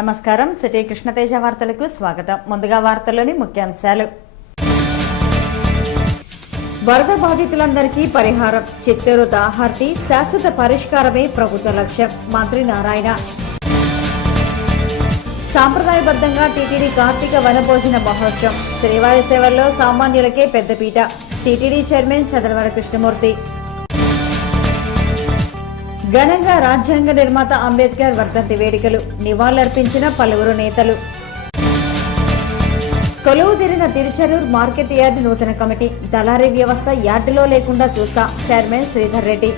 నమస్కారం. సిటీ కృష్ణతేజ వార్తలకు స్వాగతం. ముందుగా వార్తల్లోని ముఖ్యాంశాలు. వరద బాధితులందరికీ పరిహారం, చిత్తూరు దాహార్తి శాశ్వత పరిష్కారమే ప్రభుత్వ లక్ష్యం, మంత్రి నారాయణ. సాంప్రదాయబద్ధంగా టీటీడీ కార్తీక వనభోజన మహోత్సవం, శ్రీవారి సేవల్లో సామాన్యులకే పెద్దపీట, టీటీడీ చైర్మన్ చదలవాడ కృష్ణమూర్తి. ఘనంగా రాజ్యాంగ నిర్మాత అంబేద్కర్ వర్ధంతి వేడుకలు, నివాళులర్పించిన పలువురు నేతలు. కొలువుదీరిన తిరుచరూర్ మార్కెట్ యార్డు నూతన కమిటీ, దళారీ వ్యవస్థ యార్డులో లేకుండా చూస్తా, chairman Sridhar Reddy.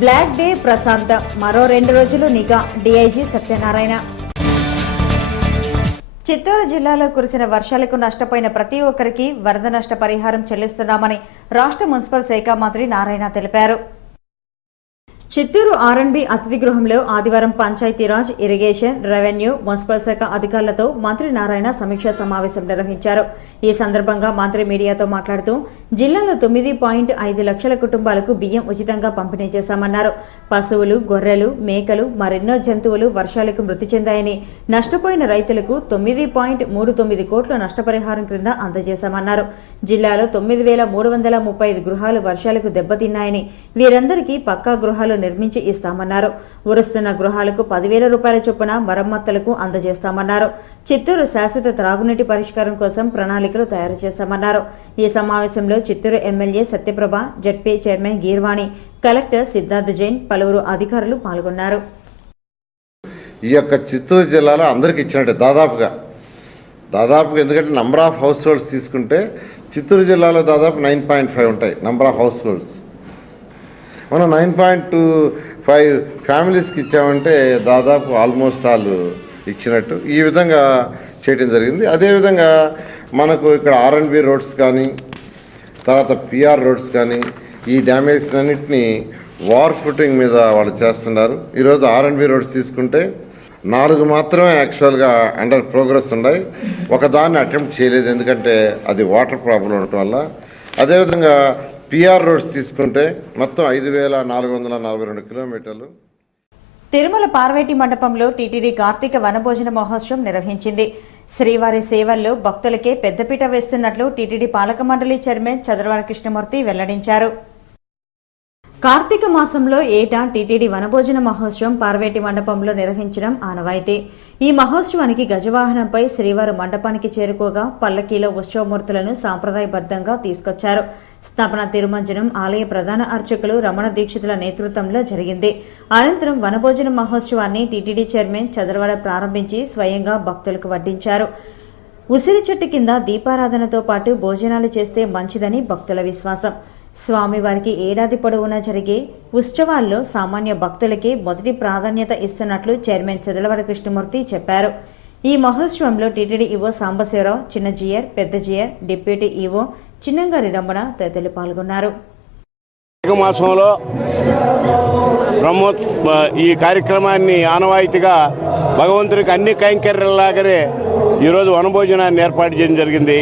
Black day ప్రశాంత, మరో 2 రోజులు నిఘా, డీఐజీ సత్యనారాయణ. చిత్తూరు జిల్లాలో కురిసిన వర్షాలకు నష్టపోయిన ప్రతి ఒక్కరికి వరద నష్ట పరిహారం చెల్లిస్తున్నామని రాష్ట్ర మున్సిపల్ శాఖ మంత్రి నారాయణ తెలిపారు. చిత్తూరు ఆర్ఎండ్బి అతిథి గృహంలో ఆదివారం పంచాయతీరాజ్, ఇరిగేషన్, రెవెన్యూ, మున్సిపల్ శాఖ అధికారులతో మంత్రి నారాయణ సమీక్షా సమావేశం నిర్వహించారు. ఈ సందర్భంగా మంత్రి మీడియాతో మాట్లాడుతూ జిల్లాలో 9.5 లక్షల కుటుంబాలకు బియ్యం ఉచితంగా పంపిణీ చేశామన్నారు. పశువులు, గొర్రెలు, మేకలు, మరెన్నో జంతువులు వర్షాలకు మృతి చెందాయని, నష్టపోయిన రైతులకు 9.39 కోట్ల నష్టపరిహారం క్రింద అందజేశామన్నారు. జిల్లాలో 9,335 గృహాలు వర్షాలకు దెబ్బతిన్నాయని, వీరందరికీ పక్కా గృహాలు నిర్మించి ఇస్తామన్నారు. ఉరుస్తున్న గృహాలకు 10,000 రూపాయల చొప్పున మరమ్మతులకు అందజేస్తామన్నారు. చిత్తూరు శాశ్వత త్రాగునీటి పరిష్కారం కోసం ప్రణాళికలు తయారు చేశామన్నారు. ఈ సమావేశంలో Chittoor MLA Satyaprabha, ZP chairman Girvani, collector Siddharth Jain, పలువురు అధికారులు పాల్గొన్నారు. ఈ యొక్క చిత్తూరు జిల్లాలో అందరికి ఇచ్చినట్టే దాదాపుగా ఎందుకంటే నంబర్ ఆఫ్ హౌస్ హోల్డ్స్ తీసుకుంటే చిత్తూరు జిల్లాలో దాదాపు 9.5 ఉంటాయి నంబర్ ఆఫ్ హౌస్ హోల్డ్స్. మనం 9.25 ఫ్యామిలీస్కి ఇచ్చామంటే దాదాపు ఆల్మోస్ట్ ఆల్ ఇచ్చినట్టు ఈ విధంగా చేయడం జరిగింది. అదేవిధంగా మనకు ఇక్కడ ఆర్ఎండ్బి రోడ్స్ కానీ, తర్వాత పిఆర్ రోడ్స్ కానీ, ఈ డ్యామేజ్ అన్నింటినీ వార్ ఫుటింగ్ మీద వాళ్ళు చేస్తున్నారు. ఈరోజు ఆర్ఎండ్బి రోడ్స్ తీసుకుంటే 4 మాత్రమే యాక్చువల్గా అండర్ ప్రోగ్రెస్ ఉన్నాయి. ఒకదాన్ని అటెంప్ట్ చేయలేదు, ఎందుకంటే అది వాటర్ ప్రాబ్లం ఉండటం వల్ల. అదేవిధంగా పిఆర్ రోడ్స్ తీసుకుంటే మొత్తం 5,442 కిలోమీటర్లు. తిరుమల పార్వతి మండపంలో టీటీడీ కార్తీక వనభోజన మహోత్సవం నిర్వహించింది. శ్రీవారి సేవల్లో భక్తులకే పెద్దపీట వేస్తున్నట్లు టీటీడీ పాలక మండలి చైర్మన్ చదలవాడ కృష్ణమూర్తి వెల్లడించారు. కార్తీక మాసంలో ఏటా టీటీడీ వనభోజన మహోత్సవం పార్వేటి మండపంలో నిర్వహించడం ఆనవాయితీ. ఈ మహోత్సవానికి గజవాహనంపై శ్రీవారు మండపానికి చేరుకోగా పల్లకీలో ఉత్సవమూర్తులను సాంప్రదాయబద్ధంగా తీసుకొచ్చారు. స్థాపన తిరుమంజనం ఆలయ ప్రధాన అర్చకులు రమణ దీక్షితుల నేతృత్వంలో జరిగింది. అనంతరం వనభోజన మహోత్సవాన్ని టీటీడీ చైర్మన్ చదలవాడ ప్రారంభించి స్వయంగా భక్తులకు వడ్డించారు. ఉసిరి చెట్టు కింద దీపారాధనతో పాటు భోజనాలు చేస్తే మంచిదని భక్తుల విశ్వాసం. స్వామివారికి ఏడాది పొడవునా జరిగే ఉత్సవాల్లో సామాన్య భక్తులకే మొదటి ప్రాధాన్యత ఇస్తున్నట్లు చైర్మన్ చదలవాడ కృష్ణమూర్తి చెప్పారు. ఈ మహోత్సవంలో టీటీడీ ఈవో సాంబశివరావు, చిన్న జీయర్, పెద్ద జీయర్, డిప్యూటీ ఈవో చిన్నంగారి రమణ తదితరులు పాల్గొన్నారు. మాసంలో ఈ కార్యక్రమాన్ని ఆనవాయితీగా భగవంతుడికి అన్ని కైంకర్యాలలాగానే ఈరోజు వనభోజనాన్ని ఏర్పాటు చేయడం జరిగింది.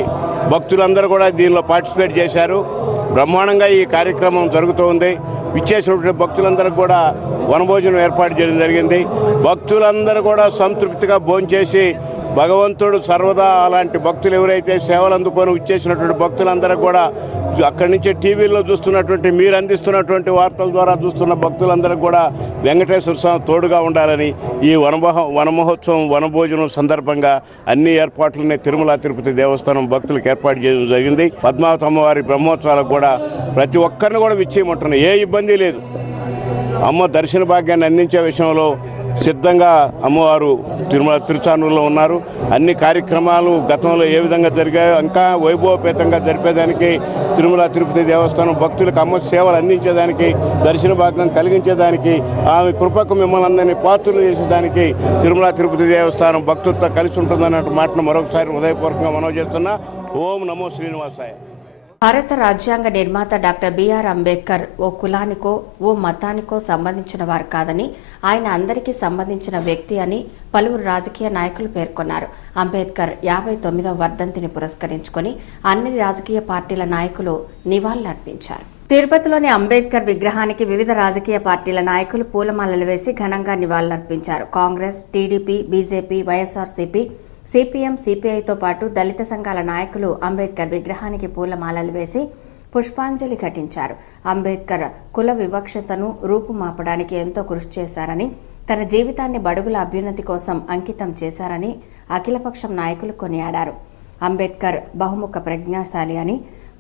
భక్తులందరూ కూడా దీనిలో పార్టిసిపేట్ చేశారు. బ్రహ్మాండంగా ఈ కార్యక్రమం జరుగుతూ ఉంది. విచ్చేసినటువంటి భక్తులందరూ కూడా వనభోజనం ఏర్పాటు చేయడం జరిగింది. భక్తులందరూ కూడా సంతృప్తిగా భోంచేసి భగవంతుడు సర్వదా అలాంటి భక్తులు ఎవరైతే సేవలు అందుకొని వచ్చేసినటువంటి భక్తులందరూ కూడా అక్కడి నుంచి టీవీల్లో చూస్తున్నటువంటి, మీరు అందిస్తున్నటువంటి వార్తల ద్వారా చూస్తున్న భక్తులందరూ కూడా వెంకటేశ్వర స్వామి తోడుగా ఉండాలని ఈ వనమహోత్సవం వనభోజనం సందర్భంగా అన్ని ఏర్పాట్లని తిరుమల తిరుపతి దేవస్థానం భక్తులకు ఏర్పాటు చేయడం జరిగింది. పద్మావతి అమ్మవారి బ్రహ్మోత్సవాలకు కూడా ప్రతి ఒక్కరిని కూడా విచ్చేయమంటున్నాయి. ఏ ఇబ్బంది లేదు. అమ్మ దర్శన భాగ్యాన్ని అందించే విషయంలో సిద్ధంగా అమ్మవారు తిరుచానూరులో ఉన్నారు. అన్ని కార్యక్రమాలు గతంలో ఏ విధంగా జరిగాయో ఇంకా వైభవపేతంగా జరిపేదానికి తిరుమల తిరుపతి దేవస్థానం భక్తులకు అమ్మ సేవలు అందించేదానికి, దర్శన భాగ్యం కలిగించేదానికి, ఆమె కృపకు మిమ్మల్ని అందరినీ పాత్రలు చేసేదానికి తిరుమల తిరుపతి దేవస్థానం భక్తులతో కలిసి ఉంటుందన్నట్టు మాటను మరొకసారి హృదయపూర్వకంగా మనవి చేస్తున్నా. ఓం నమో శ్రీనివాసాయ. భారత రాజ్యాంగ నిర్మాత డాక్టర్ బిఆర్ అంబేద్కర్ ఓ కులానికో ఓ మతానికో సంబంధించిన వారు కాదని, ఆయన అందరికీ సంబంధించిన వ్యక్తి అని పలువురు రాజకీయ నాయకులు పేర్కొన్నారు. అంబేద్కర్ 59వ వర్ధంతిని పురస్కరించుకొని అన్ని రాజకీయ పార్టీల నాయకులు నివాళులర్పించారు. తిరుపతిలోని అంబేద్కర్ విగ్రహానికి వివిధ రాజకీయ పార్టీల నాయకులు పూలమాలలు వేసి ఘనంగా నివాళులర్పించారు. Congress, TDP, BJP, YSRCP, CPM, సిపిఐతో పాటు దళిత సంఘాల నాయకులు అంబేద్కర్ విగ్రహానికి పూలమాలలు వేసి పుష్పాంజలి ఘటించారు. అంబేద్కర్ కుల వివక్షతను రూపుమాపడానికి ఎంతో కృషి చేశారని, తన జీవితాన్ని బడుగుల అభ్యున్నతి కోసం అంకితం చేశారని అఖిలపక్షం నాయకులు కొనియాడారు. అంబేద్కర్ బహుముఖ ప్రజ్ఞాశాలి అని,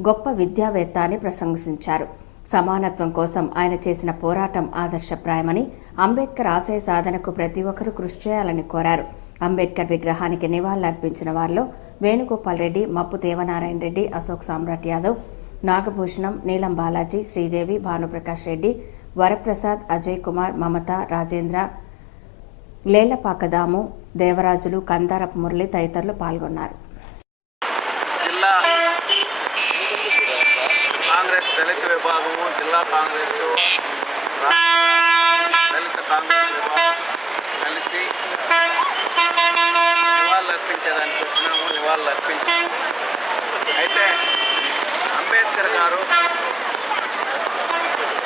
గొప్ప విద్యావేత్త అని ప్రశంసించారు. సమానత్వం కోసం ఆయన చేసిన పోరాటం ఆదర్శప్రాయమని, అంబేద్కర్ ఆశయ సాధనకు ప్రతి ఒక్కరూ కృషి చేయాలని కోరారు. అంబేద్కర్ విగ్రహానికి నివాళులర్పించిన వారిలో వేణుగోపాల్ రెడ్డి, మప్పు దేవనారాయణ రెడ్డి, అశోక్ సామ్రాట్ యాదవ్, నాగభూషణం, నీలం బాలాజీ, శ్రీదేవి, భానుప్రకాష్ రెడ్డి, వరప్రసాద్, అజయ్ కుమార్, మమత, రాజేంద్ర, లేలపాకదాము, దేవరాజులు, కందారపు మురళి తదితరులు పాల్గొన్నారు. జిల్లా కాంగ్రెస్ దళిత విభాగము, జిల్లా కాంగ్రెస్, దళిత కాంగ్రెస్ విభాగం కలిసి నివాళులు అర్పించేదానికి వచ్చినాము. నివాళులు అర్పించాము. అయితే అంబేద్కర్ గారు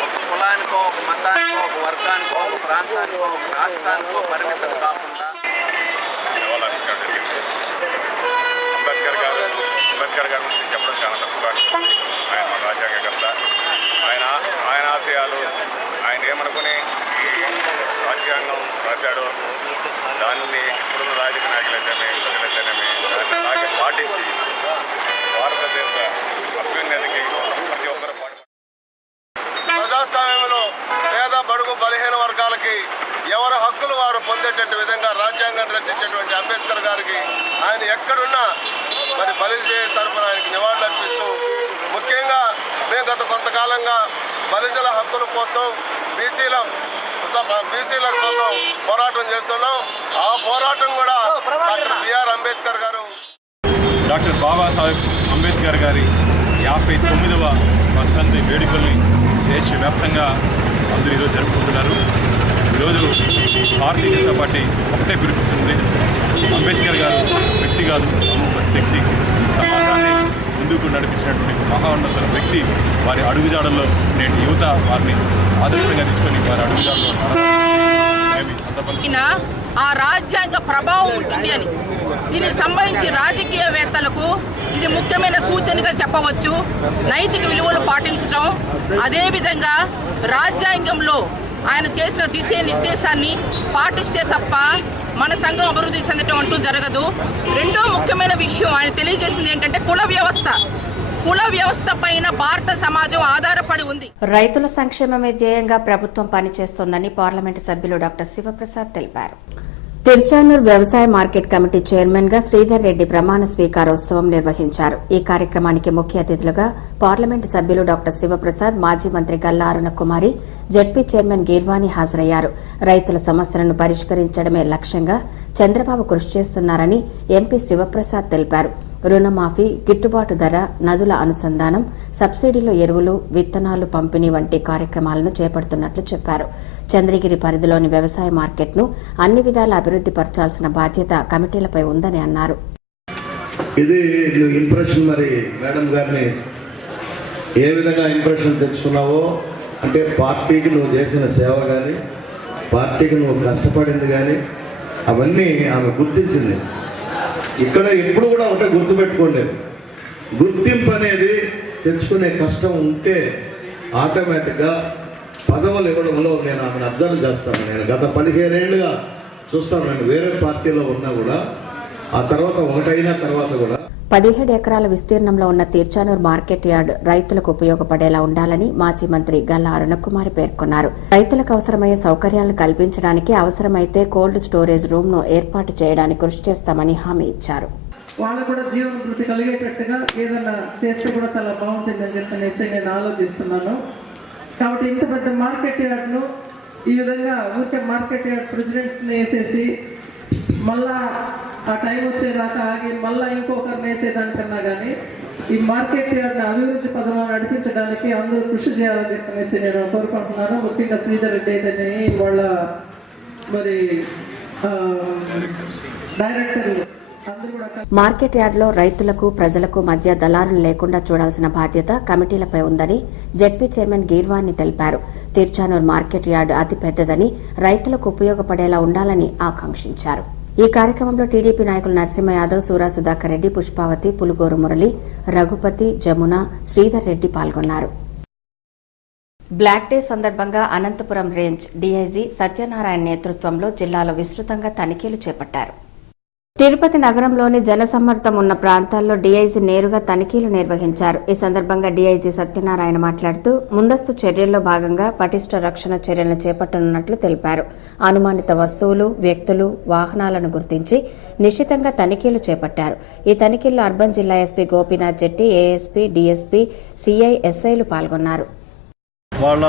ఒక కులానికో, ఒక మతానికో, ఒక వర్గానికో, ఒక ప్రాంతానికో, ఒక రాష్ట్రానికో పరిమితం కాకుండా అంబేద్కర్ గారి గురించి చెప్పడం చాలా తక్కువగా అనిపిస్తుంది. ఆయన మన రాజ్యాంగకర్త. ఆయన ఆశయాలు ఆయన ఏమనుకుని రాజ్యాంగం రాశాడో దాన్ని ఇప్పుడున్న రాజకీయ నాయకులైతేనే, ప్రజలైతేనేమి దాన్ని అలాగే పాటించి భారతదేశ అభ్యున్నతికి ప్రతి ఒక్కరు ప్రజాస్వామ్యంలో పేద బడుగు బలహీన వర్గాలకి ఎవరి హక్కులు వారు పొందేటట్టు విధంగా రాజ్యాంగాన్ని రచించేటువంటి అంబేద్కర్ గారికి ఆయన ఎక్కడున్నా మరి బలిజ తరపున ఆయనకి నివాళులు అర్పిస్తూ, ముఖ్యంగా మేము గత కొంతకాలంగా బలిజల హక్కుల కోసం, బీసీల కోసం పోరాటం చేస్తున్నాం. ఆ పోరాటం కూడా డాక్టర్ బిఆర్ అంబేద్కర్ గారు, డాక్టర్ బాబాసాహెబ్ అంబేద్కర్ గారి 59వ వర్ధంతి వేడుకల్ని దేశవ్యాప్తంగా అందరూ ఈరోజు జరుపుకుంటున్నారు. ఈరోజు భారతీయ జనతా పార్టీ ఒకటే పిలుపుస్తుంది, అంబేద్కర్ గారు వ్యక్తి కాదు, సమూహ శక్తి. ఈ సమాజాన్ని ముందుకు నడిపించినటువంటి మహోన్నత వ్యక్తి. వారి అడుగుజాడల్లో నేటి యువత వారిని ఆదర్శంగా తీసుకొని వారి అడుగుజాడలో ఆ రాజ్యాంగ ప్రభావం ఉంటుంది అని దీనికి సంబంధించి రాజకీయవేత్తలకు ఇది ముఖ్యమైన సూచనగా చెప్పవచ్చు. నైతిక విలువలు పాటించడం, అదేవిధంగా రాజ్యాంగంలో ఆయన చేసిన నిర్దేశాన్ని పాటిస్తే తప్ప మన సంఘం అభివృద్ధి చెందటం అంటూ జరగదు. రెండో ముఖ్యమైన విషయం ఆయన తెలియజేసింది ఏంటంటే కుల వ్యవస్థ పైన భారత సమాజం ఆధారపడి ఉంది. రైతుల సంక్షేమమే ధ్యేయంగా ప్రభుత్వం పనిచేస్తోందని పార్లమెంటు సభ్యులు డాక్టర్ శివప్రసాద్ తెలిపారు. తిరుచానూరు వ్యవసాయ మార్కెట్ కమిటీ చైర్మన్ గా శ్రీధర్ రెడ్డి ప్రమాణ స్వీకారోత్సవం నిర్వహించారు. ఈ కార్యక్రమానికి ముఖ్య అతిథులుగా పార్లమెంటు సభ్యులు డాక్టర్ శివప్రసాద్, మాజీ మంత్రి గల్లా అరుణకుమారి, జడ్పీ చైర్మన్ గీర్వాణి హాజరయ్యారు. రైతుల సమస్యలను పరిష్కరించడమే లక్ష్యంగా చంద్రబాబు కృషి చేస్తున్నారని ఎంపీ శివప్రసాద్ తెలిపారు. రుణమాఫీ, గిట్టుబాటు ధర, నదుల అనుసంధానం, సబ్సిడీలో ఎరువులు, విత్తనాలు పంపిణీ వంటి కార్యక్రమాలను చేపడుతున్నట్లు చెప్పారు. చంద్రగిరి పరిధిలోని వ్యవసాయ మార్కెట్ను అన్ని విధాలా అభివృద్ధి పరచాల్సిన బాధ్యత కమిటీలపై ఉందని అన్నారు. ఇది ఇంప్రెషన్, మరి మేడం గారిని ఏ విధంగా ఇంప్రెషన్ తెచ్చుకున్నావో అంటే పార్టీకి నువ్వు చేసిన సేవ కానీ, పార్టీకి నువ్వు కష్టపడింది కానీ అవన్నీ ఆమె గుర్తించింది. ఇక్కడ ఎప్పుడు కూడా ఒకటే గుర్తుపెట్టుకోండి, గుర్తింపు అనేది తెచ్చుకునే కష్టం ఉంటే ఆటోమేటిక్గా పదవులు ఇవ్వడంలో నేను ఆమెను అబ్జర్వ్ చేస్తాను. నేను గత 15 ఏళ్ళుగా చూస్తాను. నేను వేరే పార్టీలో ఉన్నా కూడా ఆ తర్వాత ఒకటైన తర్వాత కూడా 17 ఎకరాల విస్తీర్ణంలో ఉన్న తిరుచానూరు మార్కెట్ యార్డ్ రైతులకు ఉపయోగపడేలా ఉండాలని మాజీ మంత్రి గల్లా అరుణకుమారి పేర్కొన్నారు. రైతులకు అవసరమయ్యే సౌకర్యాలను కల్పించడానికి అవసరమైతే కోల్డ్ స్టోరేజ్ రూమ్ ను ఏర్పాటు చేయడానికి కృషి చేస్తామని హామీ ఇచ్చారు. వాళ్ళు కూడా జీవనభృతి కలిగేటట్టుగా ఏదన్నా చేస్తే కూడా చాలా బాగుంటుందని చెప్పనేసి నేను ఆలోచిస్తున్నాను. కాబట్టి ఇంత పెద్ద మార్కెట్ యార్డ్ను ఈ విధంగా ఊరికే మార్కెట్ యార్డ్ ప్రెసిడెంట్ని వేసేసి మళ్ళా ఆ టైం వచ్చేదాకా ఆగి మళ్ళీ ఇంకొకరిని వేసేదానికన్నా కానీ ఈ మార్కెట్ యార్డ్ని అభివృద్ధి పదంలో నడిపించడానికి అందరూ కృషి చేయాలని చెప్పనేసి నేను కోరుకుంటున్నాను. ముఖ్యంగా శ్రీధర్ రెడ్డి అయితేనే వాళ్ళ మరి డైరెక్టర్లు అందరూ కూడా మార్కెట్ యార్డ్లో రైతులకు ప్రజలకు మధ్య దళారులు లేకుండా చూడాల్సిన బాధ్యత కమిటీలపై ఉందని జెడ్పీ చైర్మన్ గీర్వాణి తెలిపారు. తిర్చానూర్ మార్కెట్ యార్డ్ అతి పెద్దదని, రైతులకు ఉపయోగపడేలా ఉండాలని ఆకాంక్షించారు. ఈ కార్యక్రమంలో టీడీపీ నాయకులు నరసింహ యాదవ్, సూరా సుధాకర్ రెడ్డి, పుష్పావతి, పులుగోరు మురళి, రఘుపతి, జమున, శ్రీధర్ రెడ్డి పాల్గొన్నారు. బ్లాక్ డే సందర్భంగా అనంతపురం రేంజ్ డీఐజీ సత్యనారాయణ నేతృత్వంలో జిల్లాలో విస్తృతంగా తనిఖీలు చేపట్టారు. తిరుపతి నగరంలోని జనసమ్మర్దం ఉన్న ప్రాంతాల్లో డీఐజీ నేరుగా తనిఖీలు నిర్వహించారు. ఈ సందర్భంగా డీఐజీ సత్యనారాయణ మాట్లాడుతూ ముందస్తు చర్యల్లో భాగంగా పటిష్ట రక్షణ చర్యలను చేపట్టనున్నట్లు తెలిపారు. అనుమానిత వస్తువులు, వ్యక్తులు, వాహనాలను గుర్తించి నిశితంగా తనిఖీలు చేపట్టారు. ఈ తనిఖీల్లో అర్బన్ జిల్లా ఎస్పీ గోపీనాథ్ జెట్టి, ఏఎస్పీ, డీఎస్పీ, సిఐ, ఎస్ఐలు పాల్గొన్నారు. వాళ్ళ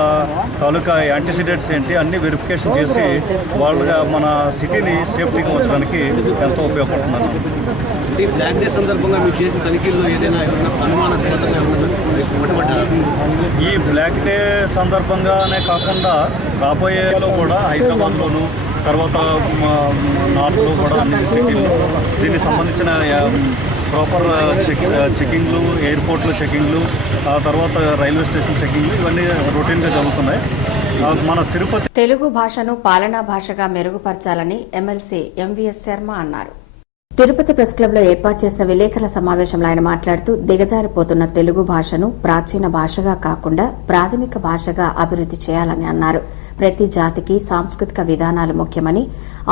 తాలూకా యాంటిసిడెంట్స్ ఏంటి అన్ని వెరిఫికేషన్ చేసి వాళ్ళగా మన సిటీని సేఫ్టీగా ఉంచడానికి ఎంతో ఉపయోగపడుతున్నారు. బ్లాక్ డే సందర్భంగా మీరు చేసిన తనిఖీల్లో ఏదైనా అనుమానాస్పదంగా ఈ బ్లాక్ డే సందర్భంగానే కాకుండా రాబోయేలో కూడా హైదరాబాద్లోను, తర్వాత నార్త్లో కూడా అన్ని సిటీల్లో దీనికి సంబంధించిన ప్రాపర్ చెకింగ్లు, ఎయిర్పోర్ట్లో చెకింగ్లు, ఆ తర్వాత రైల్వే స్టేషన్ చెకింగ్లు ఇవన్నీ రొటీన్గా జరుగుతున్నాయి. మన తిరుపతి తెలుగు భాషను పాలనా భాషగా మెరుగుపరచాలని ఎమ్మెల్సీ ఎంవీఎస్ శర్మ అన్నారు. తిరుపతి ప్రెస్ క్లబ్లో ఏర్పాటు చేసిన విలేకరుల సమావేశంలో ఆయన మాట్లాడుతూ దిగజారిపోతున్న తెలుగు భాషను ప్రాచీన భాషగా కాకుండా ప్రాథమిక భాషగా అభివృద్ది చేయాలని అన్నారు. ప్రతి జాతికి సాంస్కృతిక విధానాలు ముఖ్యమని,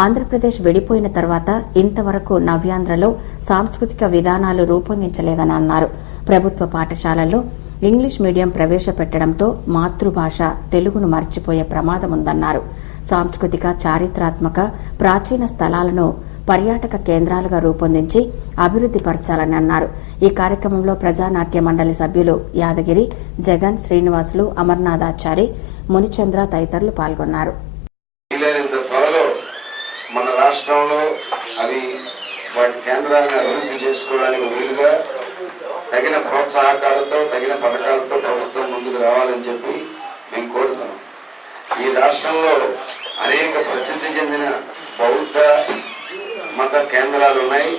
ఆంధ్రప్రదేశ్ విడిపోయిన తర్వాత ఇంతవరకు నవ్యాంధ్రలో సాంస్కృతిక విధానాలు రూపొందించలేదని అన్నారు. ప్రభుత్వ పాఠశాలల్లో ఇంగ్లీష్ మీడియం ప్రవేశపెట్టడంతో మాతృభాష తెలుగును మర్చిపోయే ప్రమాదం ఉందన్నారు. సాంస్కృతిక, చారిత్రాత్మక, ప్రాచీన స్థలాలను పర్యాటక కేంద్రాలుగా రూపొందించి అభివృద్ది పరచాలని అన్నారు. ఈ కార్యక్రమంలో ప్రజానాట్య మండలి సభ్యులు యాదగిరి, జగన్, శ్రీనివాసులు, అమర్నాథాచారి, మునిచంద్ర తదితరులు పాల్గొన్నారు. త్వరలో మన రాష్ట్రంలో అవి వాటి కేంద్రాలను అభివృద్ధి చేసుకోవడానికి వీలుగా తగిన ప్రోత్సాహకాలతో, తగిన పథకాలతో ప్రభుత్వం ముందుకు రావాలని చెప్పి మేము కోరుతున్నాం. ఈ రాష్ట్రంలో అనేక ప్రసిద్ధి చెందిన బౌద్ధ మత కేంద్రాలు ఉన్నాయి.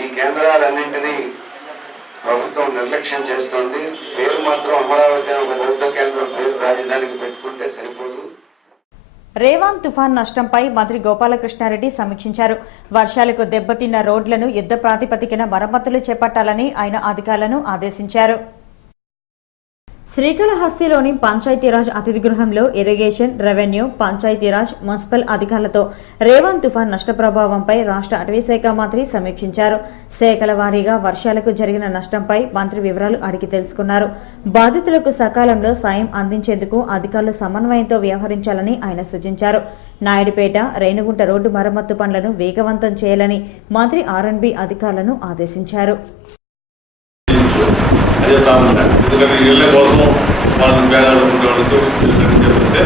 ఈ కేంద్రాలన్నింటినీ ప్రభుత్వం నిర్లక్ష్యం చేస్తోంది. పేరు మాత్రం అమరావతి ఒక బౌద్ధ కేంద్రం పేరు రాజధానికి పెట్టుకుంటే సరిపోదు. రేవాన్ తుఫాన్ నష్టంపై మంత్రి గోపాలకృష్ణారెడ్డి సమీక్షించారు. వర్షాలకు దెబ్బతిన్న రోడ్లను యుద్ధ ప్రాతిపదికన మరమ్మతులు చేపట్టాలని ఆయన అధికారులను ఆదేశించారు. శ్రీకాళహస్తిలోని పంచాయతీరాజ్ అతిథి గృహంలో ఇరిగేషన్, రెవెన్యూ, పంచాయతీరాజ్, మున్సిపల్ అధికారులతో రేవాన్ తుఫాన్ నష్ట ప్రభావంపై రాష్ట్ర అటవీశాఖ మంత్రి సమీక్షించారు. శాఖల వారీగా వర్షాలకు జరిగిన నష్టంపై మంత్రి వివరాలు అడిగి తెలుసుకున్నారు. బాధితులకు సకాలంలో సాయం అందించేందుకు అధికారులు సమన్వయంతో వ్యవహరించాలని ఆయన సూచించారు. నాయుడుపేట, రేణిగుంట రోడ్డు మరమ్మతు పనులను వేగవంతం చేయాలని మంత్రి ఆర్ఎండ్బి అధికారులను ఆదేశించారు. అదే కాకుండా ఎందుకంటే ఇళ్ళ కోసం వాళ్ళని పేదవాళ్ళతో చెప్తే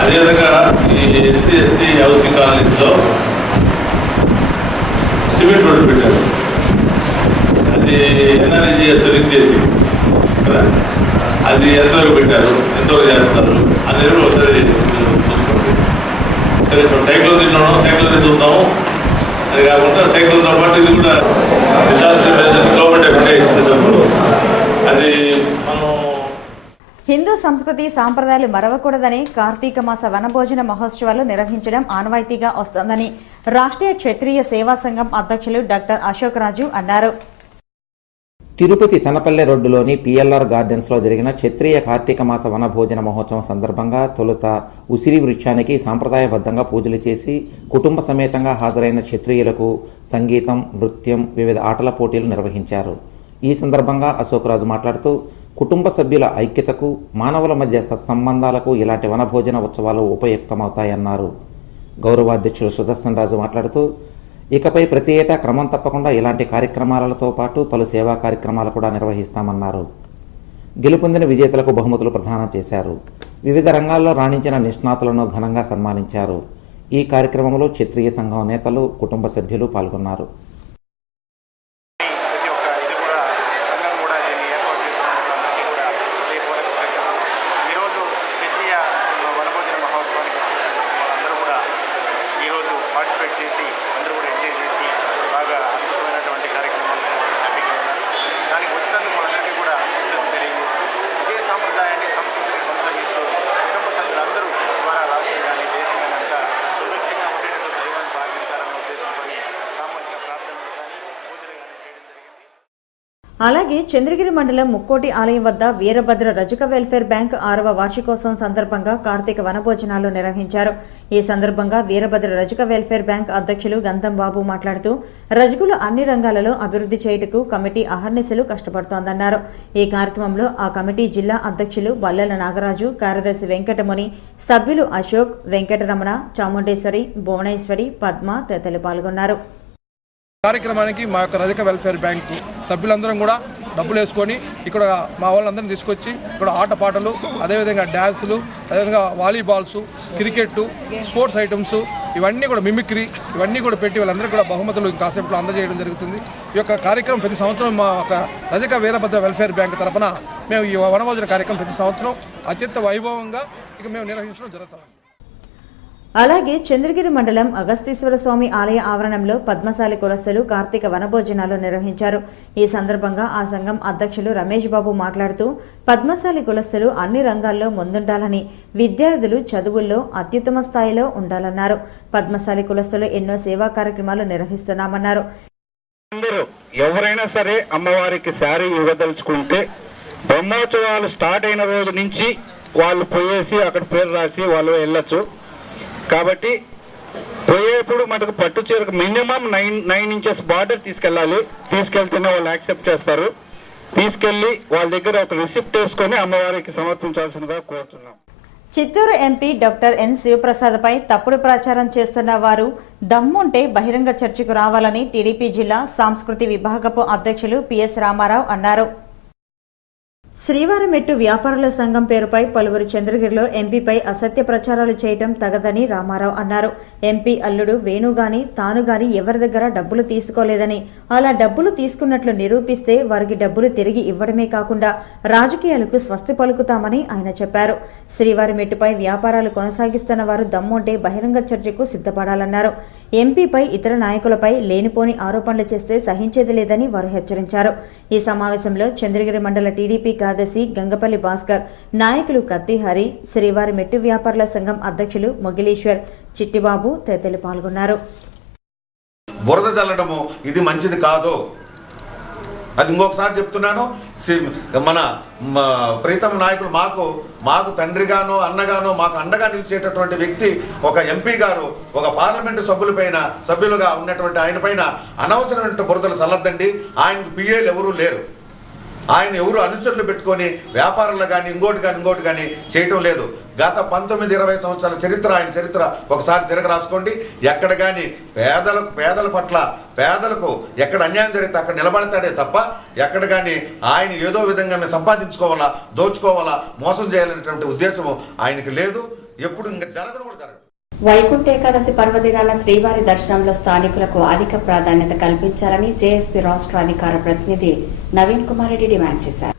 అదేవిధంగా ఈ ఎస్సీ హౌసింగ్ కాలనీస్లో సిమెంట్ రోడ్డు పెట్టారు. అది ఎన్ఆర్జీఎస్ లింక్ చేసి కదా, అది ఎంతవరకు పెట్టారు, ఎంతవరకు చేస్తున్నారు అనేది ఒకసారి చూసుకోండి. సరే, ఇప్పుడు సైకిల్ తిన్నాము, సైకిల్ చూద్దాము. అది కాకుండా సైకిల్తో పాటు ఇది కూడా డిజాస్టర్ మేనేజ్మెంట్ గవర్నమెంట్ ఇస్తున్నప్పుడు అది మనం హిందూ సంస్కృతి సాంప్రదాయాలు మరవకూడదని కార్తీక మాస వనభోజన మహోత్సవాలు నిర్వహించడం ఆనవాయితీగా వస్తోందని రాష్ట్రీయ క్షత్రియ సేవా సంఘం అధ్యక్షులు డాక్టర్ అశోక్ రాజు అన్నారు. తిరుపతి తనపల్లె రోడ్డులోని పిఎల్ఆర్ గార్డెన్స్లో జరిగిన క్షత్రియ కార్తీక మాస వనభోజన మహోత్సవం సందర్భంగా తొలుత ఉసిరి వృక్షానికి సాంప్రదాయబద్ధంగా పూజలు చేసి కుటుంబ సమేతంగా హాజరైన క్షత్రియులకు సంగీతం, నృత్యం, వివిధ ఆటల పోటీలు నిర్వహించారు. ఈ సందర్భంగా అశోక్ రాజు మాట్లాడుతూ కుటుంబ సభ్యుల ఐక్యతకు, మానవుల మధ్య సత్సంబంధాలకు ఇలాంటి వనభోజన ఉత్సవాలు ఉపయుక్తమవుతాయన్నారు. గౌరవాధ్యక్షులు సుదర్శన్ రాజు మాట్లాడుతూ ఇకపై ప్రతి ఏటా క్రమం తప్పకుండా ఇలాంటి కార్యక్రమాలతో పాటు పలు సేవా కార్యక్రమాలు కూడా నిర్వహిస్తామన్నారు. గెలుపొందిన విజేతలకు బహుమతులు ప్రదానం చేశారు. వివిధ రంగాల్లో రాణించిన నిష్ణాతులను ఘనంగా సన్మానించారు. ఈ కార్యక్రమంలో క్షత్రియ సంఘం నేతలు, కుటుంబ సభ్యులు పాల్గొన్నారు. ఈరోజు పార్టిసిపేట్ చేసి అందరూ కూడా ఎంజాయ్ చేసి బాగా అద్భుతమైనటువంటి కార్యక్రమాలు హ్యాపీగా ఉన్నారు. దానికి వచ్చినందుకు మనందరికీ కూడా తెలియజేస్తూ ఇదే సాంప్రదాయాన్ని సంస్కృతిని కొనసాగిస్తూ కుటుంబ సభ్యులందరూ ద్వారా రాష్ట్రం కానీ దేశం కానీ అంతా సురక్షంగా ఉండేటట్టు దైవాన్ని భావించాలనే ఉద్దేశంతో సామాజిక ప్రార్థనలు కానీ పూజలు కానీ చేయడం జరిగింది. అలాగే చంద్రగిరి మండలం ముక్కోటి ఆలయం వద్ద వీరభద్ర రజక వెల్ఫేర్ బ్యాంక్ 6వ వార్షికోత్సవం సందర్భంగా కార్తీక వనభోజనాలు నిర్వహించారు. ఈ సందర్భంగా వీరభద్ర రజక వెల్ఫేర్ బ్యాంక్ అధ్యక్షులు గంధం బాబు మాట్లాడుతూ రజకులు అన్ని రంగాలలో అభివృద్ధి చేయుటకు కమిటీ అహర్నిశలు కష్టపడుతోందన్నారు. ఈ కార్యక్రమంలో ఆ కమిటీ జిల్లా అధ్యక్షులు బల్లెల నాగరాజు, కార్యదర్శి వెంకటముని, సభ్యులు అశోక్, వెంకటరమణ, చాముండేశ్వరి, భువనేశ్వరి, పద్మ తదితరులు పాల్గొన్నారు. కార్యక్రమానికి మా యొక్క రజక వెల్ఫేర్ బ్యాంకు సభ్యులందరం కూడా డబ్బులు వేసుకొని ఇక్కడ మా వాళ్ళందరినీ తీసుకొచ్చి ఇక్కడ ఆటపాటలు, అదేవిధంగా డ్యాన్సులు, అదేవిధంగా వాలీబాల్స్, క్రికెట్, స్పోర్ట్స్ ఐటమ్స్ ఇవన్నీ కూడా మిమిక్రీ ఇవన్నీ కూడా పెట్టి వాళ్ళందరికీ కూడా బహుమతులు కాసేపులో అందజేయడం జరుగుతుంది. ఈ యొక్క కార్యక్రమం ప్రతి సంవత్సరం మా యొక్క రజక వీరభద్ర వెల్ఫేర్ బ్యాంక్ తరఫున మేము ఈ వనభోజన కార్యక్రమం ప్రతి సంవత్సరం అత్యంత వైభవంగా ఇక మేము నిర్వహించడం జరుగుతుంది. అలాగే చంద్రగిరి మండలం అగస్తీశ్వర స్వామి ఆలయ ఆవరణంలో పద్మశాలి కులస్తులు కార్తీక వనభోజనాలు నిర్వహించారు. ఈ సందర్భంగా ఆ సంఘం అధ్యక్షులు రమేష్ బాబు మాట్లాడుతూ పద్మశాలి కులస్తులు అన్ని రంగాల్లో ముందుండాలని, విద్యార్థులు చదువుల్లో అత్యుత్తమ స్థాయిలో ఉండాలన్నారు. పద్మశాలి కులస్తులు ఎన్నో సేవా కార్యక్రమాలు నిర్వహిస్తున్నామన్నారు. ఎవరైనా సరే అమ్మవారికి శారీ ఇవ్వదలుచుకుంటే బ్రహ్మోత్సవాలు స్టార్ట్ అయిన రోజు నుంచి వాళ్ళు పోయేసి అక్కడ పేరు రాసి వాళ్ళు వెళ్ళొచ్చు. కాబట్టి పోయేప్పుడు మనకు పట్టు చీరకు మినిమం 9 ఇంచెస్ బార్డర్ తీసుకెళ్ళాలి. తీసుకెళ్తేనే వాళ్ళు యాక్సెప్ట్ చేస్తారు. తీసుకెళ్లి వాళ్ళ దగ్గర ఒక రిసిప్ట్ వేసుకొని అమ్మవారికి సమర్పించాల్సిందిగా కోరుతున్నాం. చిత్తూరు ఎంపీ డాక్టర్ ఎన్ శివప్రసాద్పై తప్పుడు ప్రచారం చేస్తున్న వారు దమ్ముంటే బహిరంగ చర్చకు రావాలని టీడీపీ జిల్లా సాంస్కృతి విభాగపు అధ్యక్షులు పిఎస్ రామారావు అన్నారు. శ్రీవారిమెట్టు వ్యాపారుల సంఘం పేరుపై పలువురు చంద్రగిరిలో ఎంపీపై అసత్య ప్రచారాలు చేయడం తగదని రామారావు అన్నారు. ఎంపీ అల్లుడు వేణుగాని తానుగాని ఎవరి దగ్గర డబ్బులు తీసుకోలేదని, అలా డబ్బులు తీసుకున్నట్లు నిరూపిస్తే వారికి డబ్బులు తిరిగి ఇవ్వడమే కాకుండా రాజకీయాలకు స్వస్తి పలుకుతామని ఆయన చెప్పారు. శ్రీవారిమెట్టుపై వ్యాపారాలు కొనసాగిస్తున్న వారు దమ్ముంటే బహిరంగ చర్చకు సిద్ధపడాలన్నారు. ఎంపీపై ఇతర నాయకులపై లేనిపోని ఆరోపణలు చేస్తే సహించేది లేదని వారు హెచ్చరించారు. ఈ సమావేశంలో చంద్రగిరి మండల టీడీపీ కార్యదర్శి గంగపల్లి భాస్కర్, నాయకులు కత్తిహరి, శ్రీవారి మెట్టు వ్యాపారుల సంఘం అధ్యక్షులు మొగిలీశ్వర్, చిట్టిబాబు తదితరులు పాల్గొన్నారు. బురద చల్లడము ఇది మంచిది కాదు. అది ఇంకొకసారి చెప్తున్నాను. మన ప్రీతమ నాయకుడు మాకు తండ్రిగానో అన్నగానో మాకు అండగా నిలిచేటటువంటి వ్యక్తి ఒక ఎంపీ గారు ఒక పార్లమెంటు సభ్యులుగా ఉన్నటువంటి ఆయన పైన అనవసరమైన బురదలు చల్లద్దండి. ఆయనకు పిఏలు ఎవరూ లేరు. ఆయన ఎవరు అనుచరులు పెట్టుకొని వ్యాపారంలో కానీ ఇంకోటి కానీ చేయటం లేదు. గత 19-20 సంవత్సరాల చరిత్ర ఆయన చరిత్ర ఒకసారి తిరగ రాసుకోండి. ఎక్కడ కానీ పేదల పట్ల పేదలకు ఎక్కడ అన్యాయం జరిగితే అక్కడ నిలబడతాడే తప్ప ఎక్కడ కానీ ఆయన ఏదో విధంగా మేము సంపాదించుకోవాలా, దోచుకోవాలా, మోసం చేయాలనేటువంటి ఉద్దేశము ఆయనకి లేదు. ఎప్పుడు ఇంకా జరగడం కూడా జరగదు. వైకుంఠ ఏకాదశి పర్వదినాన శ్రీవారి దర్శనంలో స్థానికులకు అధిక ప్రాధాన్యత కల్పించాలని జేఎస్పీ రాష్ట్ర అధికార ప్రతినిధి నవీన్ కుమార్ రెడ్డి డిమాండ్ చేశారు.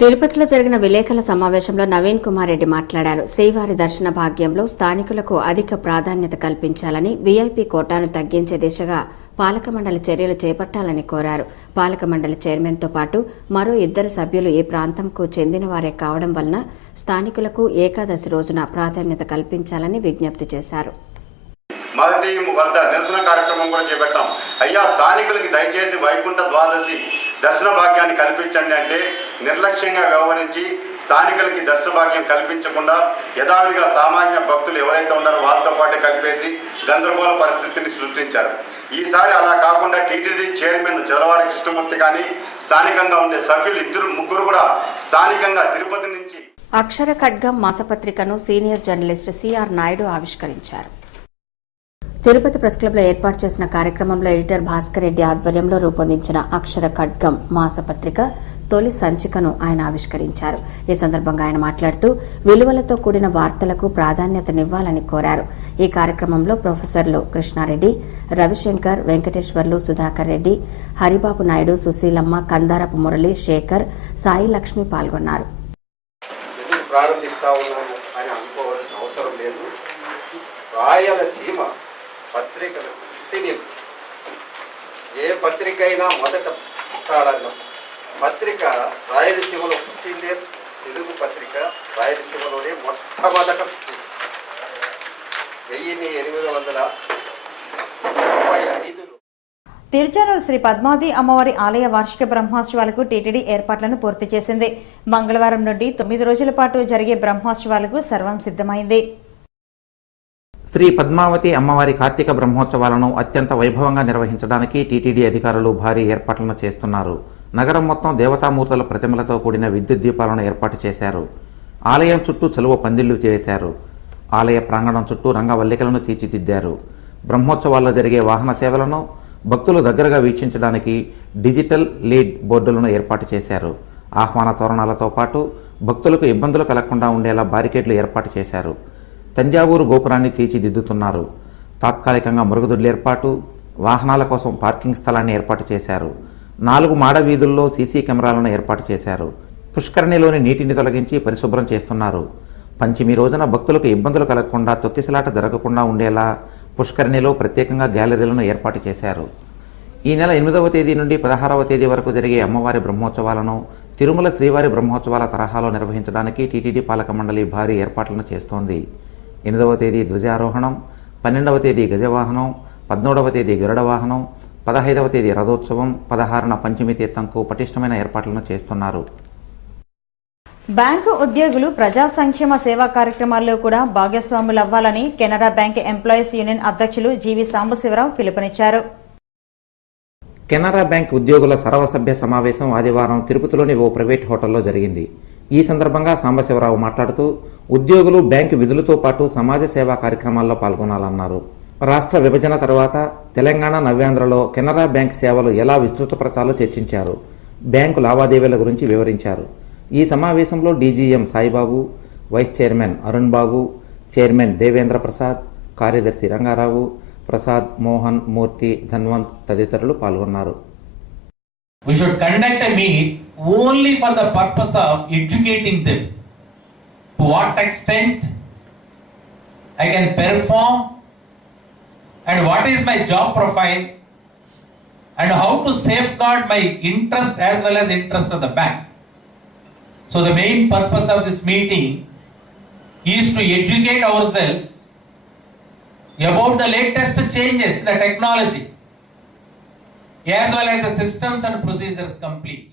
తిరుపతిలో జరిగిన విలేకరుల సమావేశంలో నవీన్ కుమార్ రెడ్డి మాట్లాడారు. శ్రీవారి దర్శన భాగ్యంలో స్థానికులకు అధిక ప్రాధాన్యత కల్పించాలని, వీఐపీ కోటాను తగ్గించే దిశగా పాలక మండలి చర్యలు చేపట్టాలని కోరారు. పాలక మండలి చైర్మన్తో పాటు మరో 2 సభ్యులు ఈ ప్రాంతంకు చెందిన వారే కావడం వలన స్థానికులకు ఏకాదశి రోజున ప్రాధాన్యత కల్పించాలని విజ్ఞప్తి చేశారు. మహదీ వద్ద నిరసన కార్యక్రమం కూడా చేపట్టాం. అయ్యా, స్థానికులకి దయచేసి వైకుంఠ ద్వాదశి దర్శన భాగ్యాన్ని కల్పించండి అంటే నిర్లక్ష్యంగా వ్యవహరించి స్థానికులకి దర్శన భాగ్యం కల్పించకుండా యథావిధిగా సామాన్య భక్తులు ఎవరైతే ఉన్నారో వాళ్ళతో పాటు కలిపేసి గందరగోళ పరిస్థితిని సృష్టించారు. ఈసారి అలా కాకుండా టీటీడీ చైర్మన్ చదలవాడి కృష్ణమూర్తి కానీ స్థానికంగా ఉండే సభ్యులు ముగ్గురు కూడా స్థానికంగా తిరుపతి నుంచి అక్షర ఖడ్గం మాసపత్రికను సీనియర్ జర్నలిస్ట్ సిఆర్ నాయుడు ఆవిష్కరించారు. తిరుపతి ప్రెస్ క్లబ్లో ఏర్పాటు చేసిన కార్యక్రమంలో ఎడిటర్ భాస్కర్ రెడ్డి ఆధ్వర్యంలో రూపొందించిన అక్షర ఖడ్గం మాసపత్రిక తొలి సంచికను ఆయన ఆవిష్కరించారు. ఈ సందర్భంగా ఆయన మాట్లాడుతూ విలువలతో కూడిన వార్తలకు ప్రాధాన్యతనివ్వాలని కోరారు. ఈ కార్యక్రమంలో ప్రొఫెసర్లు కృష్ణారెడ్డి, రవిశంకర్, వెంకటేశ్వర్లు, సుధాకర్ రెడ్డి, హరిబాబు నాయుడు, సుశీలమ్మ, కందారపు మురళి, శేఖర్, సాయి లక్ష్మి పాల్గొన్నారు. ప్రారంభిస్తా ఉన్నాము అని అనుకోవాల్సిన అవసరం లేదు. రాయలసీమ పత్రికలు తెలియదు. ఏ పత్రిక అయినా మొదట పుట్టాలన్న పత్రిక రాయలసీమలో పుట్టిందే. తెలుగు పత్రిక రాయలసీమలోనే మొట్టమొదట 1835లో. తిరుచానూరు శ్రీ పద్మావతి అమ్మవారి ఆలయ వార్షిక బ్రహ్మోత్సవాలకు టీటీడీ ఏర్పాట్లను పూర్తి చేసింది. మంగళవారం నుండి 9 రోజుల పాటు జరిగే బ్రహ్మోత్సవాలకు సర్వం సిద్ధమైంది. శ్రీ పద్మావతి అమ్మవారి కార్తీక బ్రహ్మోత్సవాలను అత్యంత వైభవంగా నిర్వహించడానికి టీటీడీ అధికారులు భారీ ఏర్పాట్లను చేస్తున్నారు. నగరం మొత్తం దేవతామూర్తుల ప్రతిమలతో కూడిన విద్యుత్ దీపాలను ఏర్పాటు చేశారు. ఆలయం చుట్టూ చలువ పందిళ్లు చేశారు. ఆలయ ప్రాంగణం చుట్టూ రంగవల్లికలను తీర్చిదిద్దారు. బ్రహ్మోత్సవాల్లో జరిగే వాహన సేవలను భక్తులు దగ్గరగా వీక్షించడానికి డిజిటల్ లీడ్ బోర్డులను ఏర్పాటు చేశారు. ఆహ్వాన తోరణాలతో పాటు భక్తులకు ఇబ్బందులు కలగకుండా ఉండేలా బారికేడ్లు ఏర్పాటు చేశారు. తంజావూరు గోపురాన్ని తీర్చిదిద్దుతున్నారు. తాత్కాలికంగా మరుగుదొడ్ల ఏర్పాటు, వాహనాల కోసం పార్కింగ్ స్థలాన్ని ఏర్పాటు చేశారు. 4 మాడ వీధుల్లో సీసీ కెమెరాలను ఏర్పాటు చేశారు. పుష్కరిణిలోని నీటిని తొలగించి పరిశుభ్రం చేస్తున్నారు. పంచమి రోజున భక్తులకు ఇబ్బందులు కలగకుండా తొక్కిసలాట జరగకుండా ఉండేలా పుష్కరిణిలో ప్రత్యేకంగా గ్యాలరీలను ఏర్పాటు చేశారు. ఈ నెల 8వ తేదీ నుండి 16వ తేదీ వరకు జరిగే అమ్మవారి బ్రహ్మోత్సవాలను తిరుమల శ్రీవారి బ్రహ్మోత్సవాల తరహాలో నిర్వహించడానికి టీటీడీ పాలక మండలి భారీ ఏర్పాట్లను చేస్తోంది. 8వ తేదీ ధ్వజారోహణం, 12వ తేదీ గజవాహనం, 13వ తేదీ గరుడ వాహనం, 15వ తేదీ రథోత్సవం, 16న పంచమి తీర్థంకు పటిష్టమైన ఏర్పాట్లను చేస్తున్నారు. బ్యాంకు ఉద్యోగులు ప్రజా సంక్షేమ సేవా కార్యక్రమాల్లో కూడా భాగస్వాములవ్వాలని కెనరా బ్యాంక్ ఎంప్లాయీస్ యూనియన్ అధ్యక్షులు జీవి సాంబశివరావు పిలుపునిచ్చారు. కెనరా బ్యాంక్ ఉద్యోగుల సర్వసభ్య సమావేశం ఆదివారం తిరుపతిలోని ఓ ప్రైవేట్ హోటల్లో జరిగింది. ఈ సందర్భంగా సాంబశివరావు మాట్లాడుతూ ఉద్యోగులు బ్యాంకు విధులతో పాటు సమాజ సేవా కార్యక్రమాల్లో పాల్గొనాలన్నారు. రాష్ట్ర విభజన తర్వాత తెలంగాణ, నవ్యాంధ్రలో కెనరా బ్యాంక్ సేవలు ఎలా విస్తృతపరచాలో చర్చించారు. బ్యాంకు లావాదేవీల గురించి వివరించారు. ఈ సమావేశంలో DGM Saibabu, vice chairman Arun Babu, chairman Devendra Prasad, కార్యదర్శి రంగారావు, ప్రసాద్, మోహన్, మూర్తి, ధన్వంత్ తదితరులు పాల్గొన్నారు. We should conduct a meet only for the purpose of educating them. To what extent I can perform and what is my job profile and how to safeguard my interest as well as interest of the bank. So the main purpose of this meeting is to educate ourselves about the latest changes in the technology as well as the systems and procedures complete.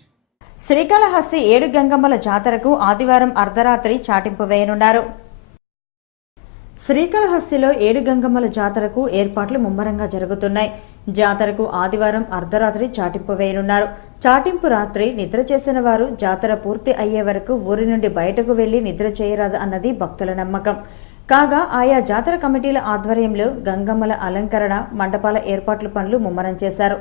Srikalahasti 7 గంగమ్మల జాతరకు ఆదివారం అర్ధరాత్రి చాటింపు వేయనున్నారు. శ్రీకాళహస్తిలో 7 గంగమ్మల జాతరకు ఏర్పాట్లు ముమ్మరంగా జరుగుతున్నాయి. జాతరకు ఆదివారం అర్ధరాత్రి చాటింపు వేయనున్నారు. చాటింపు రాత్రి నిద్ర చేసిన వారు జాతర పూర్తి అయ్యే వరకు ఊరి నుండి బయటకు వెళ్లి నిద్ర చేయరాదు అన్నది భక్తుల నమ్మకం. కాగా ఆయా జాతర కమిటీల ఆధ్వర్యంలో గంగమ్మల అలంకరణ, మండపాల ఏర్పాట్ల పనులు ముమ్మరం చేశారు.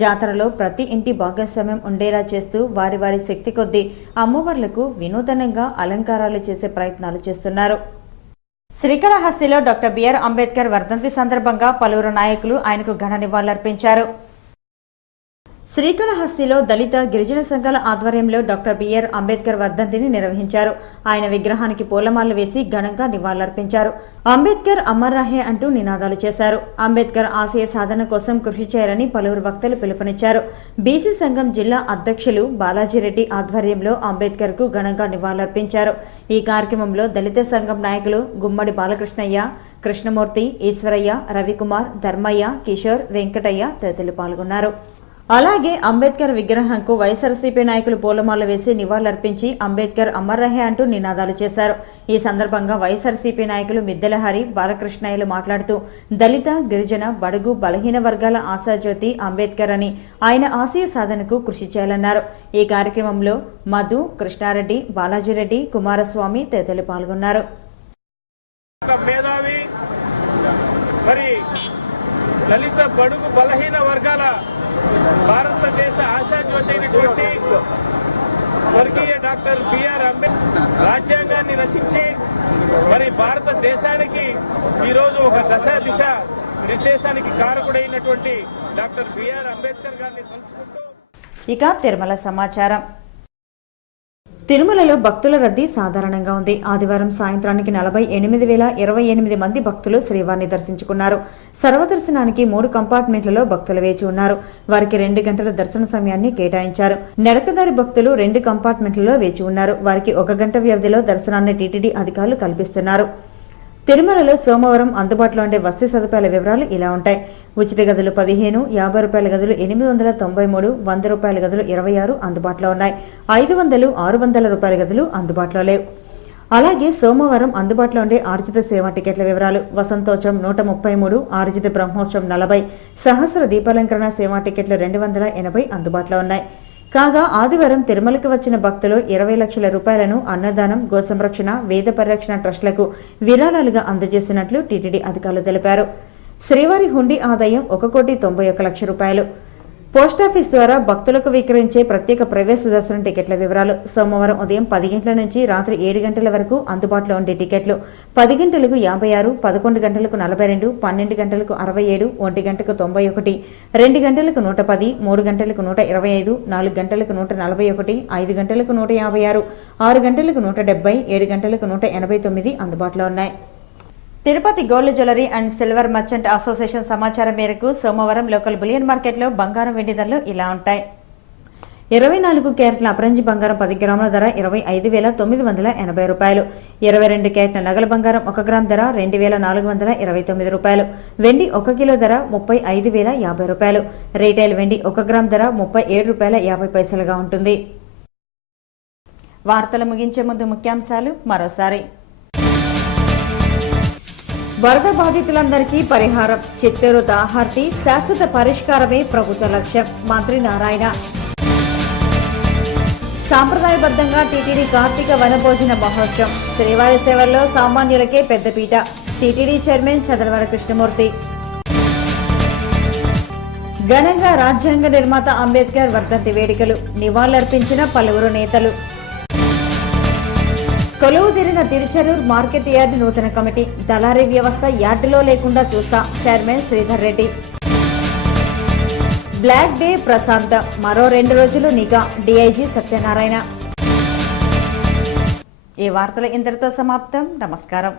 జాతరలో ప్రతి ఇంటి భాగస్వామ్యం ఉండేలా చేస్తూ వారి వారి శక్తి కొద్దీ అమ్మవార్లకు వినూతనంగా అలంకారాలు చేసే ప్రయత్నాలు చేస్తున్నారు. శ్రీకాళహస్తిలో డాక్టర్ బిఆర్ అంబేద్కర్ వర్ధంతి సందర్భంగా పలువురు నాయకులు ఆయనకు ఘన నివాళులర్పించారు. శ్రీకాళహస్తిలో దళిత గిరిజన సంఘాల ఆధ్వర్యంలో డాక్టర్ బిఆర్ అంబేద్కర్ వర్ధంతిని నిర్వహించారు. ఆయన విగ్రహానికి పూలమాలలు వేసి ఘనంగా నివాళులర్పించారు. అంబేద్కర్ అమర్ రహే అంటూ నినాదాలు చేశారు. అంబేద్కర్ ఆశయ సాధన కోసం కృషి చేయాలని పలువురు వక్తలు పిలుపునిచ్చారు. బీసీ సంఘం జిల్లా అధ్యక్షులు బాలాజీరెడ్డి ఆధ్వర్యంలో అంబేద్కర్ కు ఘనంగా నివాళులర్పించారు. ఈ కార్యక్రమంలో దళిత సంఘం నాయకులు గుమ్మడి బాలకృష్ణయ్య, కృష్ణమూర్తి, ఈశ్వరయ్య, రవికుమార్, ధర్మయ్య, కిషోర్, వెంకటయ్య తదితరులు పాల్గొన్నారు. అలాగే అంబేద్కర్ విగ్రహంకు వైఎస్ఆర్సీపీ నాయకులు పూలమాల వేసి నివాళులర్పించి అంబేద్కర్ అమర్ రహే అంటూ నినాదాలు చేశారు. ఈ సందర్భంగా వైఎస్ఆర్సీపీ నాయకులు మిద్దెలహరి, బాలకృష్ణయ్యలు మాట్లాడుతూ దళిత, గిరిజన, బడుగు, బలహీన వర్గాల ఆశాజ్యోతి అంబేద్కర్ అని ఆయన ఆశయ సాధనకు కృషి చేయాలన్నారు. ఈ కార్యక్రమంలో మధు, కృష్ణారెడ్డి, బాలాజీరెడ్డి, కుమారస్వామి తదితరులు పాల్గొన్నారు. దళిత, బడుగు, బలహీన వర్గాల భారతదేశ ఆశాజ్యోతి అయినటువంటి స్వర్గీయ డాక్టర్ బిఆర్ అంబేద్కర్ రాజ్యాంగాన్ని రచించి మరి భారతదేశానికి ఈరోజు ఒక దిశ నిర్దేశానికి కారకుడైనటువంటి డాక్టర్ బిఆర్ అంబేద్కర్ గారిని తలుచుకుంటూ ఇక తిరుమల సమాచారం. తిరుమలలో భక్తుల రద్దీ సాధారణంగా ఉంది. ఆదివారం సాయంత్రానికి 48,028 మంది భక్తులు శ్రీవారిని దర్శించుకున్నారు. సర్వదర్శనానికి 3 కంపార్ట్మెంట్లలో భక్తులు వేచి ఉన్నారు. వారికి 2 గంటల దర్శన సమయాన్ని కేటాయించారు. నడకదారి భక్తులు 2 కంపార్ట్మెంట్లలో వేచి ఉన్నారు. వారికి 1 గంట వ్యవధిలో దర్శనాన్ని టీటీడీ అధికారులు కల్పిస్తున్నారు. తిరుమలలో సోమవారం అందుబాటులో ఉండే వసతి సదుపాయాల వివరాలు ఇలా ఉంటాయి. ఉచిత గదులు 15, 50 రూపాయల గదులు 893, 100 రూపాయల గదులు 26 అందుబాటులో ఉన్నాయి. 500, 600 రూపాయల గదులు అందుబాటులో లేవు. అలాగే సోమవారం అందుబాటులో ఉండే ఆర్జిత సేవా టికెట్ల వివరాలు: వసంతోత్సవం 133, ఆర్జిత బ్రహ్మోత్సవం 40, సహస్ర దీపాలంకరణ సేవా టికెట్లు 280 అందుబాటులో ఉన్నాయి. కాగా ఆదివారం తిరుమలకు వచ్చిన భక్తులు 20 లక్షల రూపాయలను అన్నదానం, గోసంరక్షణ, వేద పరిరక్షణ ట్రస్టులకు విరాళాలుగా అందజేసినట్లు టీటీడీ అధికారులు తెలిపారు. శ్రీవారి హుండీ ఆదాయం 1,91,00,000 రూపాయలు. పోస్టాఫీస్ ద్వారా భక్తులకు విక్రయించే ప్రత్యేక ప్రవేశ దర్శనం టికెట్ల వివరాలు: సోమవారం ఉదయం 10 గంటల నుంచి రాత్రి 7 గంటల వరకు అందుబాటులో ఉండే టికెట్లు: 10 గంటలకు 56, 11 గంటలకు 42, 12 గంటలకు 67, 1 గంటకు 91, 2 గంటలకు 110, 3 గంటలకు 125, 4 గంటలకు 141, 5 గంటలకు 156, 6 గంటలకు 170, 7 గంటలకు 189 అందుబాటులో ఉన్నాయి. Tirupati gold jewellery and silver merchant association సమాచారం మేరకు సోమవారం లోకల్ బులియన్ మార్కెట్లో బంగారం వెండి ధరలు ఇలా ఉంటాయి. 24 క్యారెట్ల అపరంజి బంగారం 10 గ్రాముల ధర 25,980 రూపాయలు. 22 క్యారెట్ల నగల బంగారం 1 గ్రామ్ ధర 2,429 రూపాయలు. వెండి 1 కిలో ధర 35,050 రూపాయలు. రీటైల్ వెండి 1 గ్రామ్ ధర 37.50 ఉంటుంది. వార్తలు ముగించే ముందు ముఖ్యాంశాలు మరోసారి: వరద బాధితులందరికీ పరిహారం, చిత్తూరు దాహార్తి శాశ్వత పరిష్కారమే ప్రభుత్వ లక్ష్యం, మంత్రి నారాయణ. సాంప్రదాయబద్ధంగా టీటీడీ కార్తీక వనభోజన మహోత్సవం, శ్రీవారి సేవల్లో సామాన్యులకే పెద్దపీట, టీటీడీ చైర్మన్ చదలవాడ కృష్ణమూర్తి. ఘనంగా రాజ్యాంగ నిర్మాత అంబేద్కర్ వర్ధంతి వేడుకలు, నివాళులర్పించిన పలువురు నేతలు. కొలువుదీరిన తిరుచరూర్ మార్కెట్ యార్డు నూతన కమిటీ, దళారీ వ్యవస్థ యార్డులో లేకుండా చూస్తా, chairman Sridhar Reddy. Black day ప్రశాంత, మరో 2 రోజులు నిఘా, డీఐజీ సత్యనారాయణ. ఈ వార్తలు ఇంతటితో సమాప్తం. నమస్కారం.